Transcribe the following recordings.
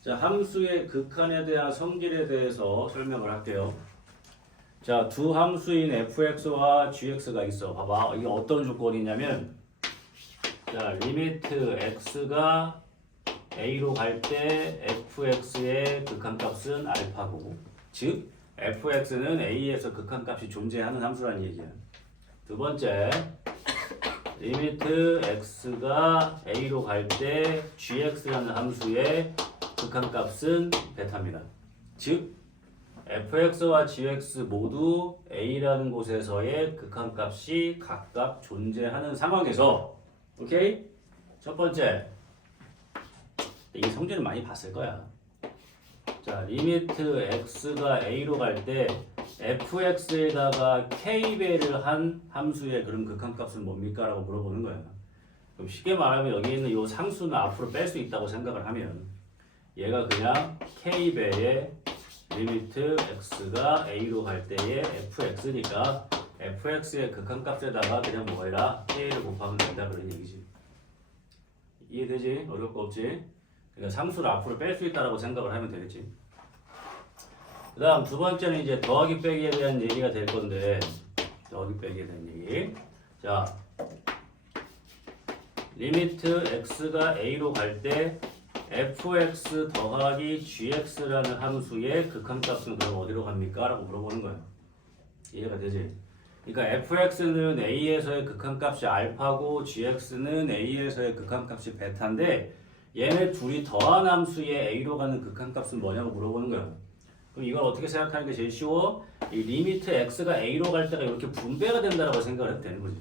자, 함수의 극한에 대한 성질에 대해서 설명을 할게요. 자, 두 함수인 fx와 gx가 있어. 봐봐. 이게 어떤 조건이냐면 자, 리미트 x가 a로 갈 때 fx의 극한값은 알파고 즉 fx는 a에서 극한값이 존재하는 함수라는 얘기야. 두 번째 리미트 x가 a로 갈 때 gx라는 함수의 극한값은 베타입니다. 즉 fx와 gx 모두 a라는 곳에서의 극한값이 각각 존재하는 상황에서 오케이? 첫 번째 이 성질을 많이 봤을 거야. 자, 리미트 x가 a로 갈 때 fx에다가 k배를 한 함수의 그럼 극한값은 뭡니까? 라고 물어보는 거야. 그럼 쉽게 말하면 여기 있는 이 상수는 앞으로 뺄 수 있다고 생각을 하면 얘가 그냥 k배의 리미트 x가 a로 갈 때의 fx니까 fx의 극한값에다가 그냥 뭐 해라? k를 곱하면 된다 그런 얘기지. 이해되지? 어려울 거 없지? 그러니까 상수를 앞으로 뺄 수 있다라고 생각을 하면 되겠지. 그 다음 두 번째는 이제 더하기 빼기에 대한 얘기가 될 건데 더하기 빼기에 대한 얘기. 자, 리미트 x가 a로 갈 때 fx 더하기 gx라는 함수의 극한값은 그럼 어디로 갑니까? 라고 물어보는 거예요. 이해가 되지? 그러니까 fx는 a에서의 극한값이 알파고 gx는 a에서의 극한값이 베타인데 얘네 둘이 더한 함수의 a로 가는 극한값은 뭐냐고 물어보는 거예요. 그럼 이걸 어떻게 생각하는 게 제일 쉬워? 이 리미트 x가 a로 갈 때가 이렇게 분배가 된다라고 생각을 해도 되는 거지.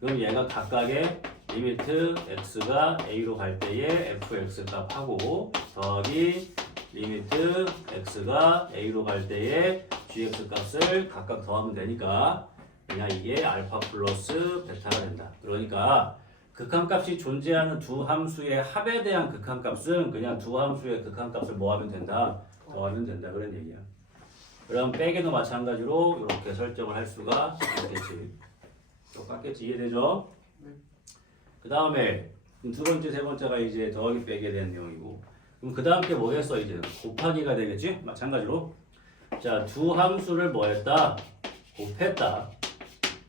그럼 얘가 각각의 리미트 x가 a로 갈 때의 fx 값하고 더하기 리미트 x가 a로 갈 때의 gx 값을 각각 더하면 되니까 그냥 이게 알파 플러스 베타가 된다. 그러니까 극한값이 존재하는 두 함수의 합에 대한 극한값은 그냥 두 함수의 극한값을 뭐 하면 된다? 더하면 된다. 그런 얘기야. 그럼 빼기도 마찬가지로 이렇게 설정을 할 수가 있겠지. 똑같겠지. 이해되죠? 그 다음에 두 번째, 세 번째가 이제 더하기 빼기에 대한 내용이고 그럼 그 다음 게 뭐겠어 이제 곱하기가 되겠지? 마찬가지로 자 두 함수를 뭐 했다? 곱했다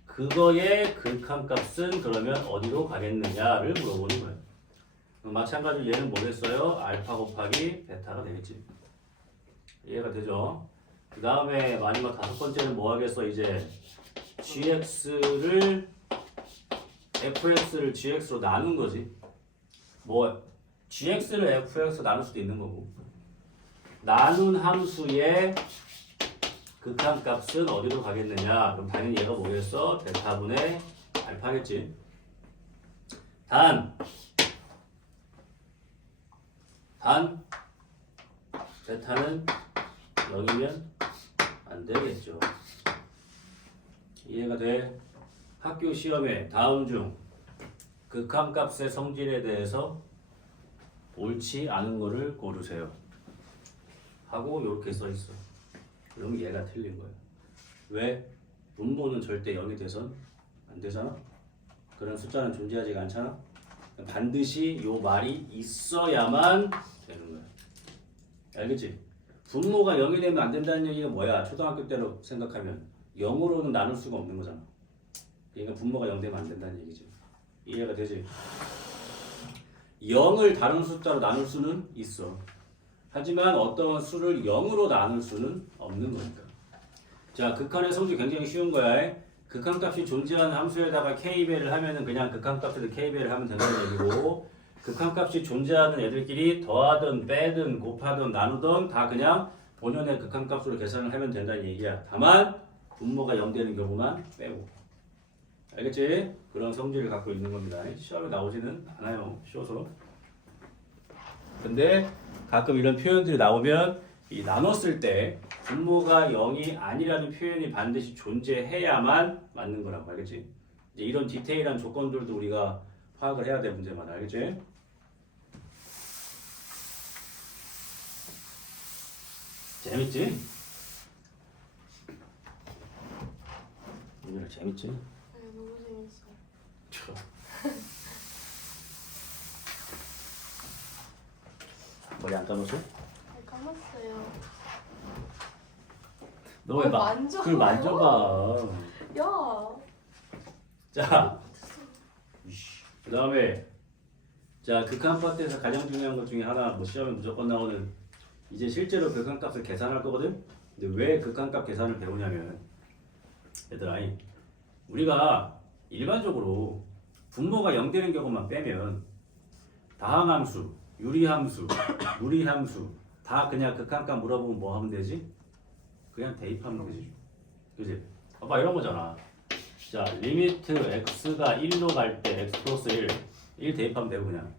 그거의 극한값은 그러면 어디로 가겠느냐를 물어보는 거예요 마찬가지로 얘는 뭐겠어요? 알파 곱하기 베타가 되겠지 이해가 되죠? 그 다음에 마지막 다섯 번째는 뭐 하겠어 이제 gx를 fx를 gx로 나눈 거지. 뭐 gx를 fx로 나눌 수도 있는 거고. 나눈 함수의 극한값은 어디로 가겠느냐? 그럼 당연히 얘가 뭐겠어? 베타분의 알파겠지. 단, 단, 베타는 0이면 안 되겠죠. 이해가 돼? 학교 시험에 다음 중 극한값의 성질에 대해서 옳지 않은 거를 고르세요. 하고 이렇게 써 있어. 그럼 얘가 틀린 거야. 왜? 분모는 절대 0이 돼선 안 되잖아. 그런 숫자는 존재하지가 않잖아. 반드시 요 말이 있어야만 되는 거야. 알겠지? 분모가 0이 되면 안 된다는 얘기가 뭐야? 초등학교 때로 생각하면 0으로는 나눌 수가 없는 거잖아. 그러니까 분모가 0 되면 안 된다는 얘기죠. 이해가 되지? 0을 다른 숫자로 나눌 수는 있어. 하지만 어떤 수를 0으로 나눌 수는 없는 거니까. 자, 극한의 성질 굉장히 쉬운 거야. 극한값이 존재하는 함수에다가 k배를 하면은 그냥 극한값에도 k배를 하면 된다는 얘기고 극한값이 존재하는 애들끼리 더하든 빼든 곱하든 나누든 다 그냥 본연의 극한값으로 계산을 하면 된다는 얘기야. 다만 분모가 0 되는 경우만 빼고. 알겠지? 그런 성질을 갖고 있는 겁니다. 시험에 나오지는 않아요. 쉬워서. 근데 가끔 이런 표현들이 나오면 이 나눴을 때 분모가 0이 아니라는 표현이 반드시 존재해야만 맞는 거라고 알겠지? 이제 이런 디테일한 조건들도 우리가 파악을 해야 될 문제만 알겠지? 재밌지? 재밌지? 참. 머리 안 감았어? 잘 감았어요. 너왜 어, 막 만져. 그걸 만져봐. 야. 자, 그 다음에 자 극한파트에서 가장 중요한 것 중에 하나 뭐 시험에 무조건 나오는 이제 실제로 극한값을 계산할 거거든. 근데 왜 극한값 계산을 배우냐면 얘들아 이 우리가 일반적으로 분모가 0 되는 경우만 빼면 다항함수, 유리함수, 무리함수 다 그냥 극한값 물어보면 뭐 하면 되지? 그냥 대입하면 되지. 그지? 봐봐 이런 거잖아. 자, 리미트 x가 1로 갈 때 x 플러스 1, 1 대입하면 되고 그냥.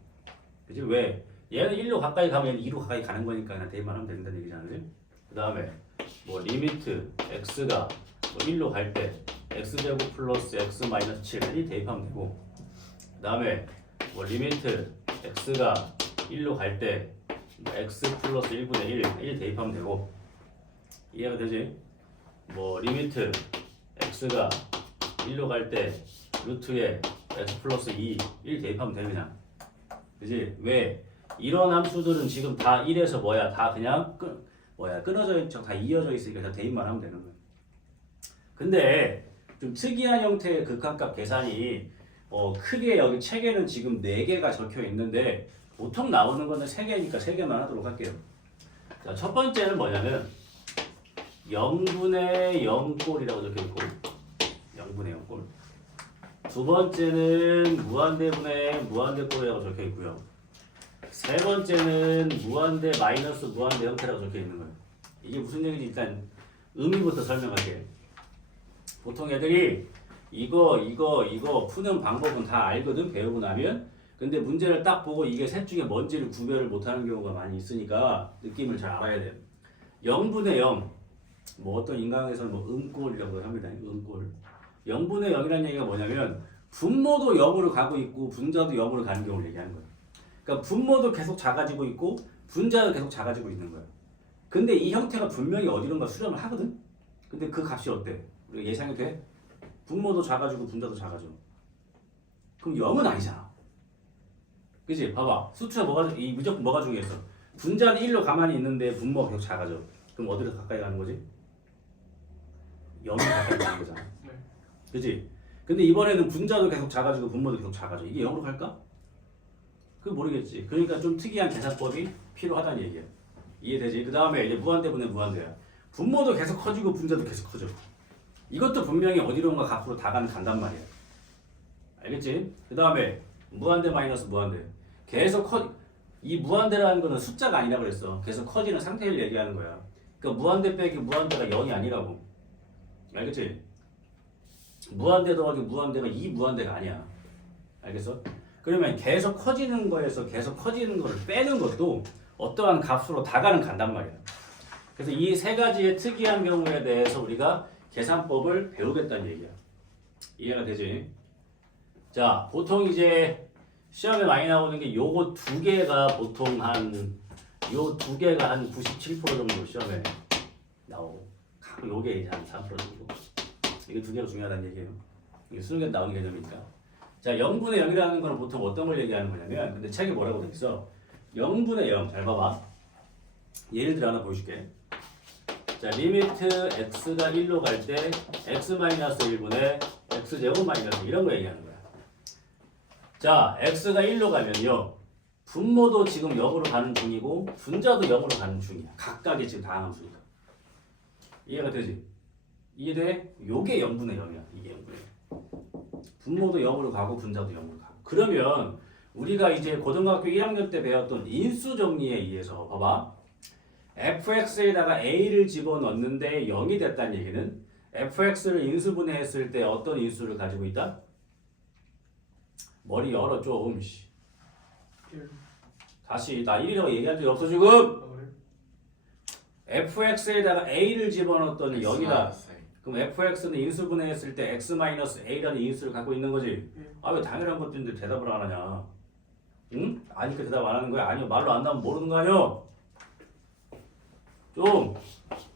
그지? 왜? 얘는 1로 가까이 가면 얘는 2로 가까이 가는 거니까 그냥 대입만 하면 된다는 얘기잖아. 그 다음에 뭐 리미트 x가 뭐 1로 갈 때 x제곱 플러스 x 마이너스 7, 1 대입하면 되고 그 다음에 뭐 리미트 x가 1로 갈 때 x 플러스 1분의 1, 1 대입하면 되고 이해가 되지? 뭐 리미트 x가 1로 갈 때 루트에 x 플러스 2, 1 대입하면 돼 그냥 그지? 왜? 이런 함수들은 지금 다 1에서 뭐야? 다 그냥 끊, 뭐야? 끊어져 있죠. 다 이어져 있으니까 다 대입만 하면 되는 거야. 근데 좀 특이한 형태의 극한값 계산이 어, 크게 여기 책에는 지금 4개가 적혀 있는데 보통 나오는 거는 3개니까 3개만 하도록 할게요. 자, 첫 번째는 뭐냐면 0분의 0꼴이라고 적혀 있고 0분의 0꼴. 두 번째는 무한대분의 무한대꼴이라고 적혀 있고요. 세 번째는 무한대 마이너스 무한대 형태라고 적혀 있는 거예요. 이게 무슨 얘기인지 일단 의미부터 설명할게요. 보통 애들이 이거 이거 이거 푸는 방법은 다 알거든 배우고 나면 근데 문제를 딱 보고 이게 셋 중에 뭔지를 구별을 못하는 경우가 많이 있으니까 느낌을 잘 알아야 돼요. 0분의 0, 뭐 어떤 인강에서는 뭐 음꼴이라고 합니다. 음꼴. 0분의 0이라는 얘기가 뭐냐면 분모도 0으로 가고 있고 분자도 0으로 가는 경우를 얘기하는 거예요. 그러니까 분모도 계속 작아지고 있고 분자도 계속 작아지고 있는 거예요. 근데 이 형태가 분명히 어디론가 수렴을 하거든. 근데 그 값이 어때? 우리가 예상이 돼? 분모도 작아지고 분자도 작아져. 그럼 0은 아니잖아. 그지? 봐봐. 수치가 뭐가 이 무조건 뭐가 중요했어? 분자는 1로 가만히 있는데 분모가 계속 작아져. 그럼 어디로 가까이 가는 거지? 0이 가까이 가는 거잖아. 그지? 근데 이번에는 분자도 계속 작아지고 분모도 계속 작아져. 이게 0으로 갈까? 그 모르겠지. 그러니까 좀 특이한 계산법이 필요하다는 얘기야. 이해되지? 그 다음에 이제 무한대분의 무한대야. 분모도 계속 커지고 분자도 계속 커져. 이것도 분명히 어디론가 값으로 다 가는 간단 말이야. 알겠지? 그 다음에 무한대 마이너스 무한대. 계속 커, 이 무한대라는 거는 숫자가 아니라 그랬어. 계속 커지는 상태를 얘기하는 거야. 그러니까 무한대 빼기 무한대가 0이 아니라고. 알겠지? 무한대 더하기 무한대가 이 무한대가 아니야. 알겠어? 그러면 계속 커지는 거에서 계속 커지는 거를 빼는 것도 어떠한 값으로 다 가는 간단 말이야. 그래서 이 세 가지의 특이한 경우에 대해서 우리가 계산법을 배우겠다는 얘기야. 이해가 되지? 자, 보통 이제 시험에 많이 나오는 게 요거 두 개가 보통 한 요 두 개가 한 97% 정도 시험에 나오고 요게 이제 한 3% 정도. 이게 두 개가 중요하다는 얘기예요. 이게 수능에 나오는 개념이니까. 자, 0분의 0이라는 건 보통 어떤 걸 얘기하는 거냐면 근데 책에 뭐라고 돼 있어? 0분의 0. 잘 봐봐. 예를 들어 하나 보여줄게. 자, 리미트 x가 1로 갈 때 x 마이너스 1분의 x 제곱 마이너스 이런 거 얘기하는 거야. 자, x가 1로 가면요. 분모도 지금 0으로 가는 중이고 분자도 0으로 가는 중이야. 각각의 지금 다항함수니까. 이해가 되지? 이해돼? 요게 0분의 0이야. 이게 0분의 0. 분모도 0으로 가고 분자도 0으로 가고. 그러면 우리가 이제 고등학교 1학년 때 배웠던 인수 정리에 의해서 봐봐. Fx에다가 a를 집어넣는데 0이 됐다는 얘기는 fx를 인수분해했을 때 어떤 인수를 가지고 있다? 머리 열어 좀. 씨. 다시 나 1이라고 얘기한 적이 없어 지금. fx에다가 a를 집어넣었더니 0이다. 그럼 fx는 인수분해했을 때 x-a라는 인수를 갖고 있는 거지. 아 왜 당연한 것들인데 대답을 안 하냐? 응? 아니까 대답 안 하는 거야? 아니요 말로 안 나오면 모르는 거 아니요? 좀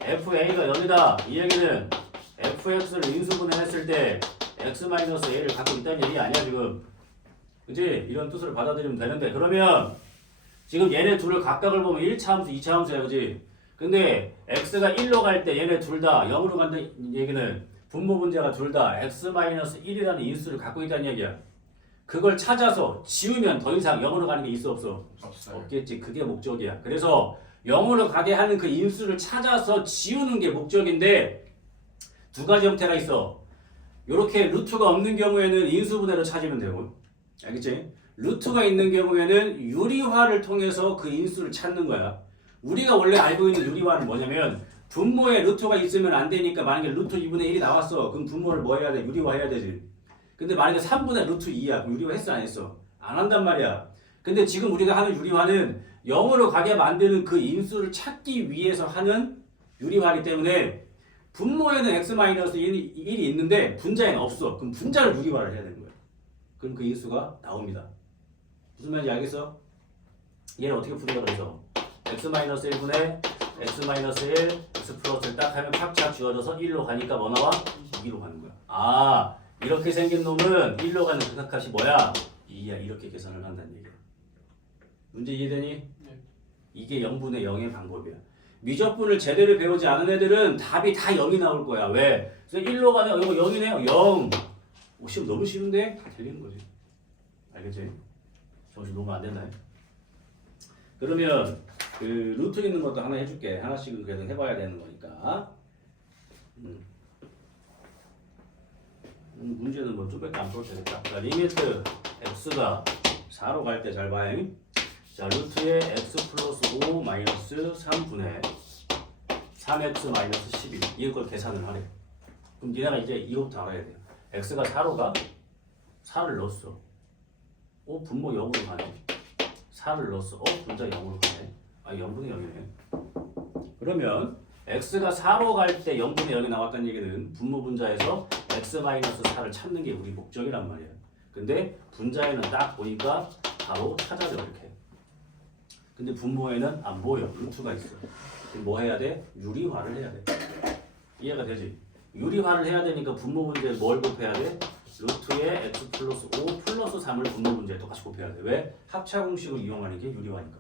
fa가 0이다 이 얘기는 fx를 인수분해 했을 때 x-a를 갖고 있다는 얘기 아니야 지금 그지? 이런 뜻으로 받아들이면 되는데 그러면 지금 얘네 둘을 각각을 보면 1차 함수, 2차 함수야, 그지? 근데 x가 1로 갈 때 얘네 둘 다 0으로 간다는 얘기는 분모 분자가 둘 다 x-1이라는 인수를 갖고 있다는 얘기야. 그걸 찾아서 지우면 더 이상 0으로 가는 게 있어 없어? 없어요. 없겠지. 그게 목적이야. 그래서 0으로 가게 하는 그 인수를 찾아서 지우는 게 목적인데 두 가지 형태가 있어. 이렇게 루트가 없는 경우에는 인수분해로 찾으면 되고, 알겠지? 루트가 있는 경우에는 유리화를 통해서 그 인수를 찾는 거야. 우리가 원래 알고 있는 유리화는 뭐냐면 분모에 루트가 있으면 안 되니까 만약에 루트 2분의 1이 나왔어. 그럼 분모를 뭐 해야 돼? 유리화 해야 되지. 근데 만약에 3분의 루트 2야. 그럼 유리화 했어 안 했어? 안 한단 말이야. 근데 지금 우리가 하는 유리화는 0으로 가게 만드는 그 인수를 찾기 위해서 하는 유리화이기 때문에 분모에는 x-1이 있는데 분자에는 없어. 그럼 분자를 유리화를 해야 되는 거야. 그럼 그 인수가 나옵니다. 무슨 말인지 알겠어? 얘는 어떻게 풀이가 그래서 x-1분의 x-1 x 플러스를 딱 하면 팍착 지워져서 1로 가니까 뭐 나와? 2로 가는 거야. 아 이렇게 생긴 놈은 1로 가는 극한값이 뭐야? 2야 이렇게 계산을 한다는 얘기야. 문제 이해되니? 네. 이게 0분의 0의 방법이야. 미적분을 제대로 배우지 않은 애들은 답이 다 0이 나올 거야. 왜? 그래서 1로 가네. 이거 0이네요. 0. 오, 시험 너무 쉬운데? 다 틀리는 거지. 알겠지? 정신 놓으면 안 된다. 그러면 그 루트 있는 것도 하나 해줄게. 하나씩은 그래도 해봐야 되는 거니까. 음. 음, 문제는 뭐 좀밖에 안 풀어도 되겠다. 자, 리미트 x가 4로 갈 때 잘 봐요. 자, 루트의 x 플러스 5 마이너스 3분의 3x 마이너스 11 이걸 계산을 하래. 그럼 니네가 이제 이거부터 알아야 돼. x가 4로 가 4를 넣었어. 어 분모 0으로 가네. 4를 넣었어. 어 분자 0으로 가네. 아 0분의 0이네. 그러면 x가 4로 갈 때 0분의 0이 나왔다는 얘기는 분모 분자에서 x 마이너스 4를 찾는 게 우리 목적이란 말이야. 근데 분자에는 딱 보니까 바로 찾아져 이렇게. 근데 분모에는 안 보여. 루트가 있어. 그럼 뭐 해야 돼? 유리화를 해야 돼. 이해가 되지? 유리화를 해야 되니까 분모 문제에 뭘 곱해야 돼? 루트에 x 플러스 5 플러스 3을 분모 문제에 똑같이 곱해야 돼. 왜? 합차 공식을 이용하는 게 유리화니까.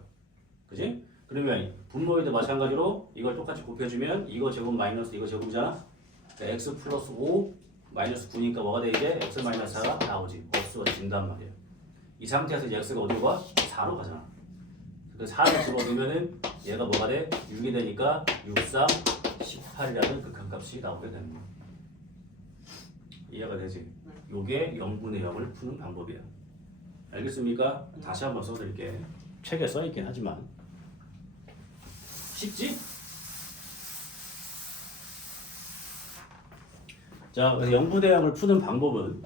그지? 그러면 분모에도 마찬가지로 이걸 똑같이 곱해주면 이거 제곱 마이너스 이거 제곱이잖아. 그러니까 x 플러스 5 마이너스 9니까 뭐가 돼 이제 x 마이너스 4가 나오지. 없어진단 말이야. 이 상태에서 이제 x가 어디로 가? 4로 가잖아. 그 4를 집어넣으면은 얘가 뭐가 돼? 6이 되니까 6, 3, 18이라는 극한값이 나오게 되는 거야. 이해가 되지? 요게 0분의 0을 푸는 방법이야. 알겠습니까? 다시 한번 써드릴게. 책에 써있긴 하지만 쉽지? 자, 0분의 0을 푸는 방법은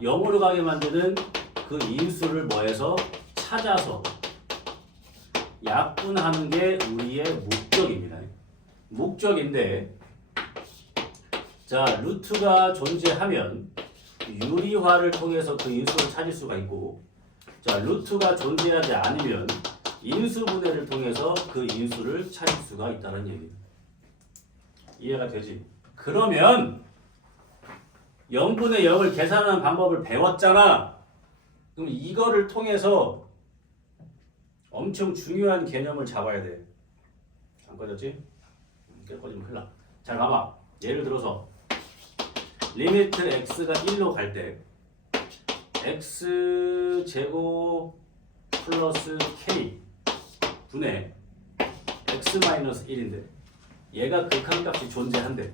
0으로 가게 만드는 그 인수를 뭐해서 찾아서 약분하는 게 우리의 목적입니다. 목적인데 자 루트가 존재하면 유리화를 통해서 그 인수를 찾을 수가 있고 자 루트가 존재하지 않으면 인수분해를 통해서 그 인수를 찾을 수가 있다는 얘기예요. 이해가 되지? 그러면 0분의 0을 계산하는 방법을 배웠잖아. 그럼 이거를 통해서 엄청 중요한 개념을 잡아야 돼. 안 꺼졌지? 깨 꺼지면 큰일 나. 잘 봐봐. 예를 들어서 리미트 x가 1로 갈 때 x 제곱 플러스 k 분의 x 마이너스 1인데 얘가 극한값이 존재한대.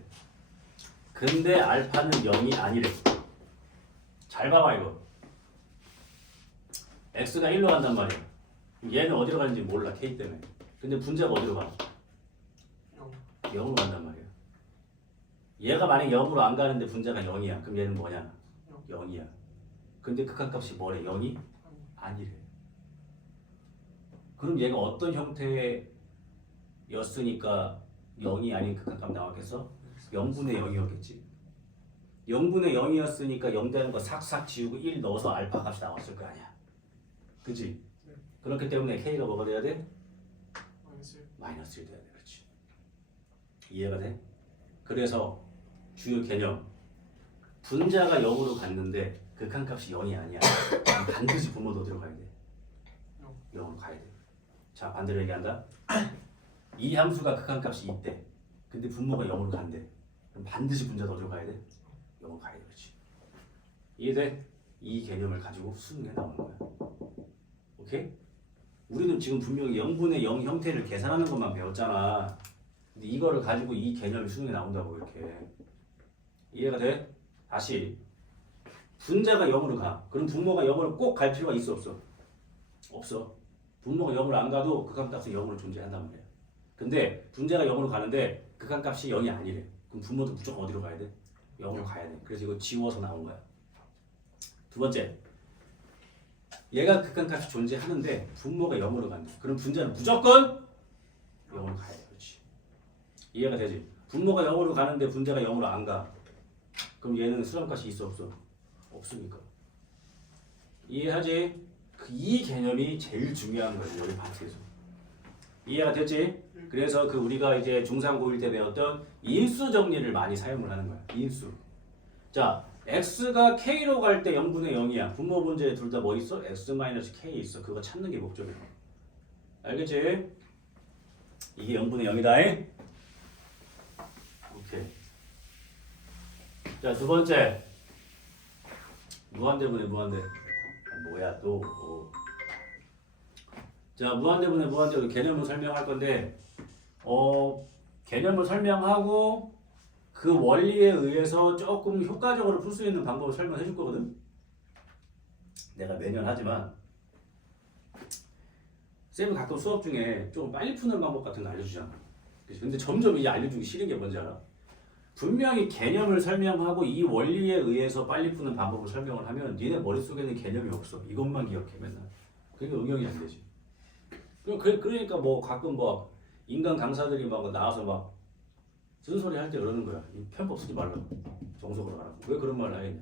근데 알파는 0이 아니래. 잘 봐봐 이거. X가 1로 간단 말이야. 얘는 어디로 가는지 몰라 k 때문에. 근데 분자가 어디로 가? 0으로 간단 말이야. 얘가 만약 0으로 안 가는데 분자가 0이야. 그럼 얘는 뭐냐? 0 이야. 근데 극한값이 뭐래? 0이 아니래. 그럼 얘가 어떤 형태였으니까 0이 아닌 극한값 나왔겠어? 0분의 0이었겠지. 0분의 0이었으니까 0 되는 거 삭삭 지우고 1 넣어서 알파 값이 나왔을 거 아니야. 그지? 네. 그렇기 때문에 k가 뭐가 돼야 돼? 마이너스 마이너스 1 돼야 돼. 그렇지. 이해가 돼? 그래서 주요 개념. 분자가 0으로 갔는데 극한값이 0이 아니야. 반드시 분모도 들어가야 돼. 0으로 가야 돼. 자 반대로 얘기한다. 이 함수가 극한값이 있대. 근데 분모가 0으로 간대. 그럼 반드시 분자도 어디로 가야 돼? 0으로 가야 돼. 그렇지. 이해돼? 이 개념을 가지고 수능에 나오는 거야. 오케이? 우리는 지금 분명히 0분의 0 형태를 계산하는 것만 배웠잖아. 근데 이거를 가지고 이 개념이 수능에 나온다고 이렇게. 이해가 돼? 다시. 분자가 0으로 가. 그럼 분모가 0으로 꼭 갈 필요가 있어 없어? 없어. 분모가 0으로 안 가도 극한값은 0으로 존재한단 말이야. 근데 분자가 0으로 가는데 극한값이 0이 아니래. 그럼 분모도 무조건 어디로 가야 돼? 0으로 가야 돼. 그래서 이거 지워서 나온 거야. 두 번째. 얘가 극한값이 존재하는데 분모가 0으로 간다. 그럼 분자는 무조건 0으로 가야 돼. 그렇지. 이해가 되지? 분모가 0으로 가는데 분자가 0으로 안 가. 그럼 얘는 수렴값이 있어 없어? 없으니까. 이해하지? 그 이 개념이 제일 중요한 거예요. 여기 파트에서. 이해가 됐지? 그래서 그 우리가 이제 중3 고1 때 배웠던 인수 정리를 많이 사용을 하는 거야. 인수. 자, x가 k로 갈 때 0분의 0이야. 분모 문제에 둘 다 뭐 있어? x-k 있어. 그거 찾는 게 목적이야. 알겠지? 이게 0분의 0이다. 오케이. 자, 두 번째. 무한대분의 무한대. 아, 뭐야 또. 어. 자, 무한대분의 무한대 개념을 설명할 건데 어, 개념을 설명하고 그 원리에 의해서 조금 효과적으로 풀 수 있는 방법을 설명해 줄 거거든. 내가 매년 하지만 쌤은 가끔 수업 중에 조금 빨리 푸는 방법 같은 거 알려주잖아. 근데 점점 이제 알려주기 싫은 게 뭔지 알아? 분명히 개념을 설명하고 이 원리에 의해서 빨리 푸는 방법을 설명을 하면 니네 머릿속에는 개념이 없어. 이것만 기억해 맨날. 그러니까 응용이 안 되지. 그- 그- 그러니까 뭐 가끔 뭐 인간 강사들이 막 나와서 막 쓴소리 할 때 그러는 거야. 이 편법 쓰지 말라고. 정석으로 하라고. 왜 그런 말을 하겠냐.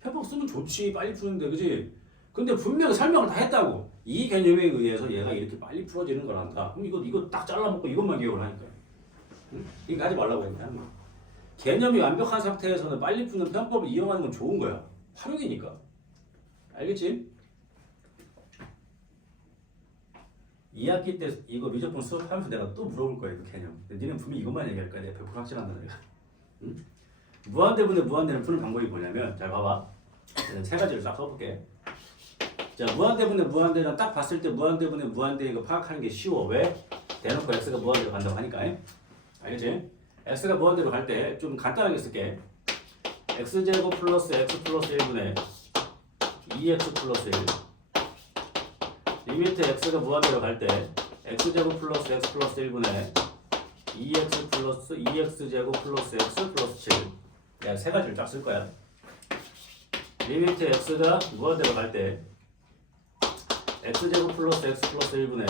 편법 쓰면 좋지. 빨리 푸는데 그지? 근데 분명히 설명을 다 했다고. 이 개념에 의해서 얘가 이렇게 빨리 풀어지는 거란다. 그럼 이거 이거 딱 잘라먹고 이것만 기억을 하니까. 응? 이거 하지 말라고 했냐. 개념이 완벽한 상태에서는 빨리 푸는 편법을 이용하는 건 좋은 거야. 활용이니까. 알겠지? 2학기 때 이거 미적분 수업하면서 내가 또 물어볼 거야 이거 개념. 근데 니는 분명히 이것만 얘기할 거야. 내가 100% 확신한다 내가. 응? 무한대분의 무한대를 푸는 방법이 뭐냐면 잘 봐봐. 세 가지를 싹 써볼게. 자 무한대분의 무한대는 딱 봤을 때 무한대분의 무한대 이거 파악하는 게 쉬워. 왜? 대놓고 x가 무한대로 간다고 하니까. 잉? 알겠지? x가 무한대로 갈 때 좀 간단하게 쓸게. x제곱 플러스 x 플러스 1분의 2x 플러스 1 리미트 x가 무한대로 갈 때 x제곱 플러스 x 플러스 1분의 2x 플러스 2x제곱 플러스 x 플러스 7 내가 세 가지를 쫙쓸 거야. 리미트 x가 무한대로 갈 때 x제곱 플러스 x 플러스 1분의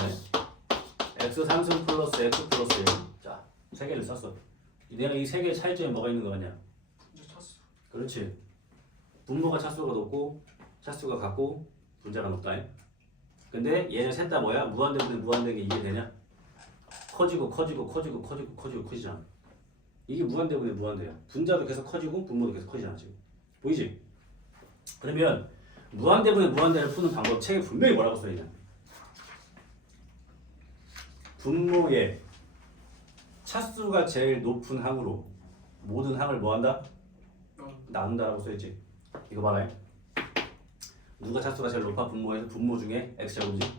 x 상승 플러스 x 플러스 1 자, 세 개를 썼어. 내가 이 세 개의 차이점에 뭐가 있는 거 같냐. 그렇지. 분모가 차수가 높고 차수가 같고 분자가 높다 근데 얘네 셋다 뭐야? 무한대분의 무한대인 게 이해되냐? 커지고 커지고 커지고 커지고 커지고 커지잖아 이게 무한대분의 무한대야 분자도 계속 커지고 분모도 계속 커지잖아 지금 보이지? 그러면 무한대분의 무한대를 푸는 방법 책에 분명히 뭐라고 써있냐 분모의 차수가 제일 높은 항으로 모든 항을 뭐한다? 나눈다라고 써있지. 이거 봐라. 누가 차수가 제일 높아? 분모에서 분모 중에 x 제곱이지.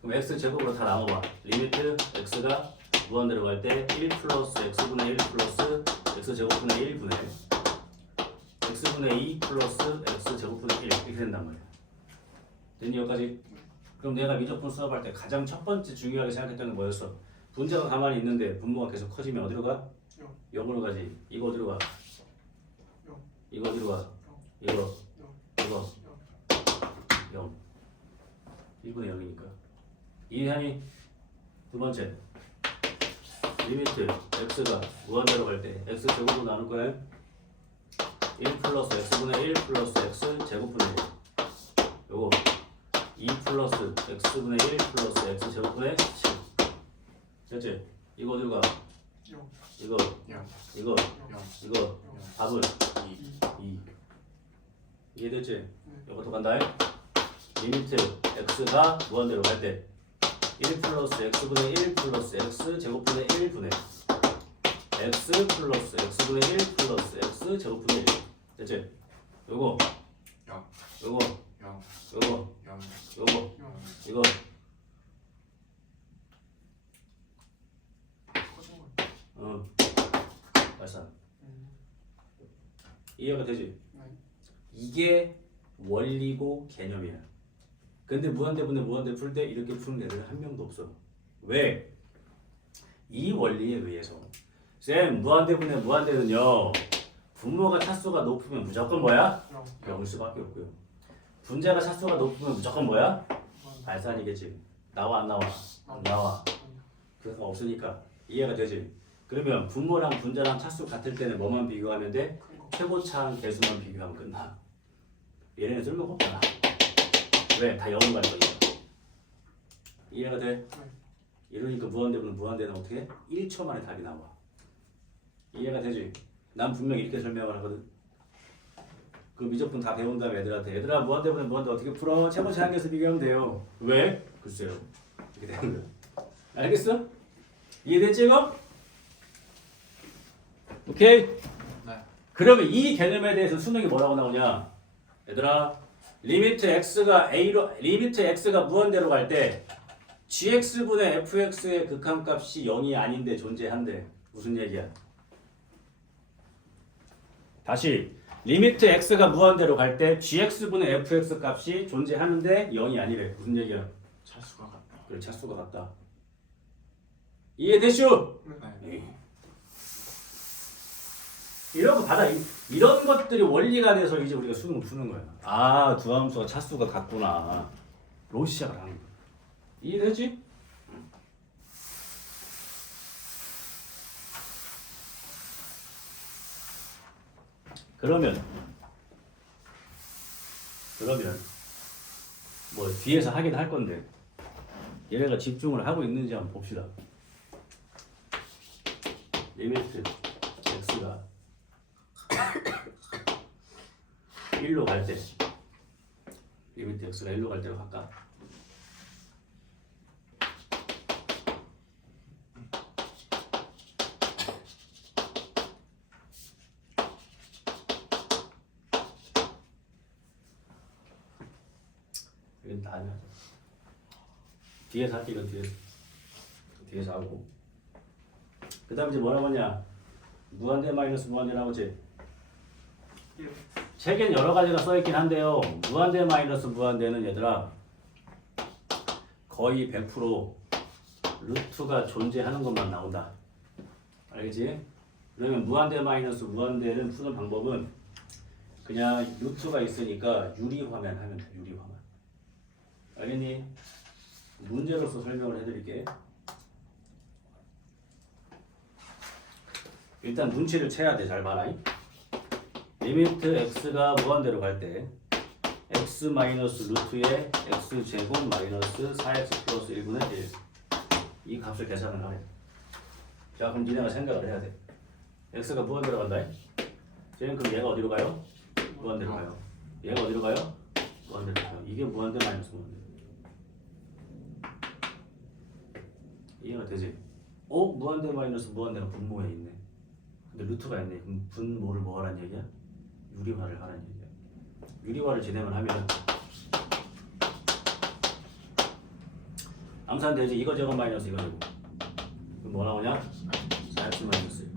그럼 x 제곱으로 다 나눠봐. 리미트 x가 무한대로 갈 때 1 플러스 x분의 1 플러스 x 제곱분의 1 분의 x분의 2 플러스 x 제곱분의 1 이렇게 된단 말이야. 됐니 여기까지? 그럼 내가 미적분 수업할 때 가장 첫 번째 중요하게 생각했던 게 뭐였어? 분자가 가만히 있는데 분모가 계속 커지면 어디로 가? 영. 0으로 가지. 이거 어디로 가? 영. 이거 어디로 가? 이거 이거 0 1분의 0이니까 이해하니? 두 번째 리미트 x가 무한대로 갈 때 x 제곱으로 나눌 거야 1 플러스 x분의 1 플러스 x 제곱분의 1 요거 2 플러스 x분의 1 플러스 x 제곱분의 7 됐지? 이거 어디로 가? 영. 이거 영. 이거 영. 이거 답은 2 2 이해됐지? 이것도 간다. 리미트 x가 무한대로 갈 때 1 플러스 x분의 1 플러스 x 제곱분의 1분의 x 플러스 x분의 1 플러스 x 제곱분의 1 됐지? 요거 야. 요거 영, 요거 영, 요거 영. 이거 거. 어 발산 음. 이해가 되지? 네. 이게 원리고 개념이야. 근데 무한대분의 무한대 풀 때 이렇게 푸는 애들 한 명도 없어. 왜? 이 원리에 의해서 쌤 무한대분의 무한대는요 분모가 차수가 높으면 무조건 뭐야? 영, 영일 수밖에 없고요. 분자가 차수가 높으면 무조건 뭐야? 원, 발산이겠지. 나와 안 나와? 안 나와. 그거 없으니까 이해가 되지. 그러면 분모랑 분자랑 차수 같을 때는 뭐만 비교하면 돼? 최고차항 개수만 비교하면 끝나. 얘네는 쓸모가 없잖아. 왜? 다 영어 갈 거니까. 이해가 돼? 이러니까 무한대분은 무한대는 어떻게 해? 1초 만에 답이 나와. 이해가 되지? 난 분명 이렇게 설명을 하거든. 그 미적분 다 배운 다음에 애들한테 얘들아 무한대분은 무한대 어떻게 풀어? 최고차항 개수 비교하면 돼요. 왜? 글쎄요. 이렇게 되는 거야. 알겠어? 이해됐지 이거? 오케이? 네. 그러면 이 개념에 대해서 수능이 뭐라고 나오냐? 얘들아, 리미트 x가 a로 리미트 x가 무한대로 갈 때 gx분의 fx의 극한값이 0이 아닌데 존재한대. 무슨 얘기야? 다시 리미트 x가 무한대로 갈 때 gx분의 fx 값이 존재하는데 0이 아니래. 무슨 얘기야? 차수가 같다. 그래 차수가 같다. 이해되슈? 네. 이런 거 받아. 이- 이런 것들이 원리가 돼서 이제 우리가 수능을 푸는 거야. 아, 두 함수가 차수가 같구나. 로 시작을 하는 거야. 이해되지? 그러면 그러면 뭐 뒤에서 하긴 할 건데 얘네가 집중을 하고 있는지 한번 봅시다. 리미트 x가 1로 갈 때 리미트 x가 1로 갈 때로 갈까? 이건 다 아니야. 뒤에서 할게 이건 뒤에서 뒤에서 하고 그 다음 이제 뭐라고 하냐 무한대 마이너스 무한대 나오지 예. 책엔 여러 가지가 써있긴 한데요 무한대 마이너스 무한대는 얘들아 거의 100% 루트가 존재하는 것만 나온다 알겠지? 그러면 무한대 마이너스 무한대는 푸는 방법은 그냥 루트가 있으니까 유리화면 하면 돼 유리화면 알겠니? 문제로서 설명을 해드릴게 일단 눈치를 채야 돼. 잘 봐라. 리미트 x가 무한대로 갈 때 x 마이너스 루트의 x 제곱 마이너스 4x 플러스 1분의 1. 이 값을 계산을 하래. 자, 그럼 니네가 생각을 해야 돼. x가 무한대로 간다. 쟤는 그럼 얘가 어디로 가요? 무한대로 가요. 얘가 어디로 가요? 무한대로 가요. 이게 무한대 마이너스 무한대. 이해가 되지? 어? 무한대 마이너스 무한대가 분모에 있네. 근데 루트가 있네. 그럼 분모를 뭐 하라는 얘기야? 유리화를 하라는 얘기야. 유리화를 진행을 하면 암산 되지. 이거 제곱 마이너스 이거 제곱. 그럼 뭐 나오냐? 4x 마이너스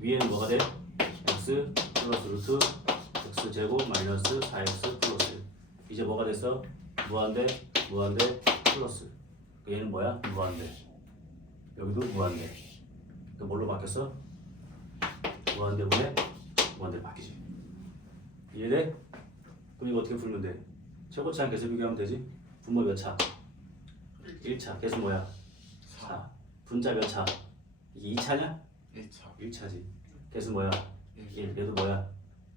위에는 뭐가 돼? x 플러스 루트 x 제곱 마이너스 4x 플러스 이제 뭐가 됐어? 무한대 무한대 플러스 얘는 뭐야? 무한대 여기도 무한대 그 뭘로 바뀌었어? 무한대분의 무한대로 바뀌지 이해돼? 그럼 이거 어떻게 풀면 돼? 최고차항 계수 비교하면 되지? 분모 몇 차? 1차 계수 뭐야? 4 분자 몇 차? 이게 2차냐? 1차. 1차지 계수 뭐야? 1. 1 얘도 뭐야?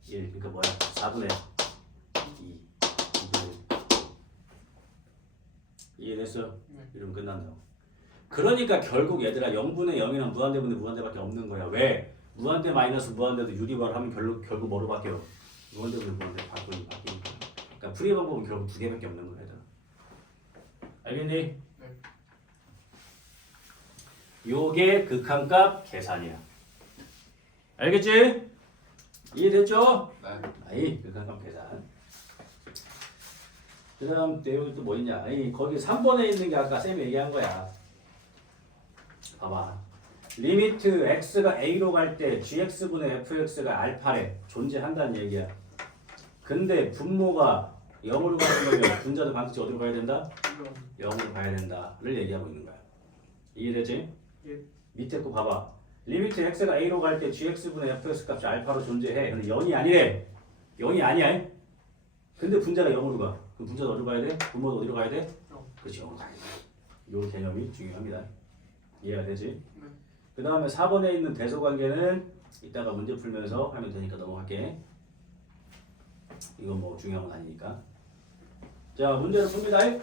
1 그러니까 뭐야? 4분의 2 이해됐어? 네. 이러면 끝난다고 그러니까 결국 얘들아 0분의 0이랑 무한대분의 무한대밖에 없는 거야 왜? 무한대 마이너스 무한대도 유리화를 하면 결국, 결국 뭐로 바뀌어? 원점을 보는데 바꾸는 바뀌니까. 그러니까 풀이 방법은 결국 두 개밖에 없는 거야, 얘들아. 알겠니? 네. 요게 극한값 계산이야. 알겠지? 이해됐죠? 네. 아이 극한값 계산. 그 다음 내용이 또 뭐 있냐? 아니 거기 3번에 있는 게 아까 쌤이 얘기한 거야. 봐봐. 리미트 x가 a로 갈 때 gx분의 fx가 알파래 존재한다는 얘기야. 근데 분모가 0으로 가는 거면 분자도 반드시 어디로 가야 된다? 0으로 가야 된다를 얘기하고 있는 거야. 이해되지? 예. 밑에 거 봐봐. 리미트 x가 a로 갈 때 gx분의 fx 값이 알파로 존재해. 근데 0이 아니래. 0이 아니야. 근데 분자가 0으로 가. 그럼 분자도 어디로 가야 돼? 분모도 어디로 가야 돼? 영. 그렇지 0으로 가야 돼. 요 개념이 중요합니다. 이해가 되지? 네. 그 다음에 4번에 있는 대소관계는 이따가 문제 풀면서 하면 되니까 넘어갈게. 이건 뭐 중요한 건 아니니까. 자, 문제를 풉니다.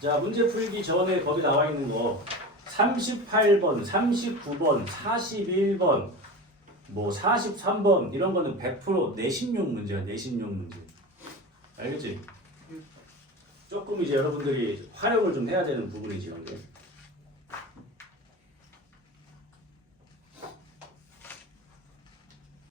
자, 문제 풀기 전에 거기 나와 있는 거 38번, 39번, 41번, 뭐 43번 이런 거는 100% 내신용 문제야, 내신용 문제. 알겠지? 조금 이제 여러분들이 활용을 좀 해야 되는 게.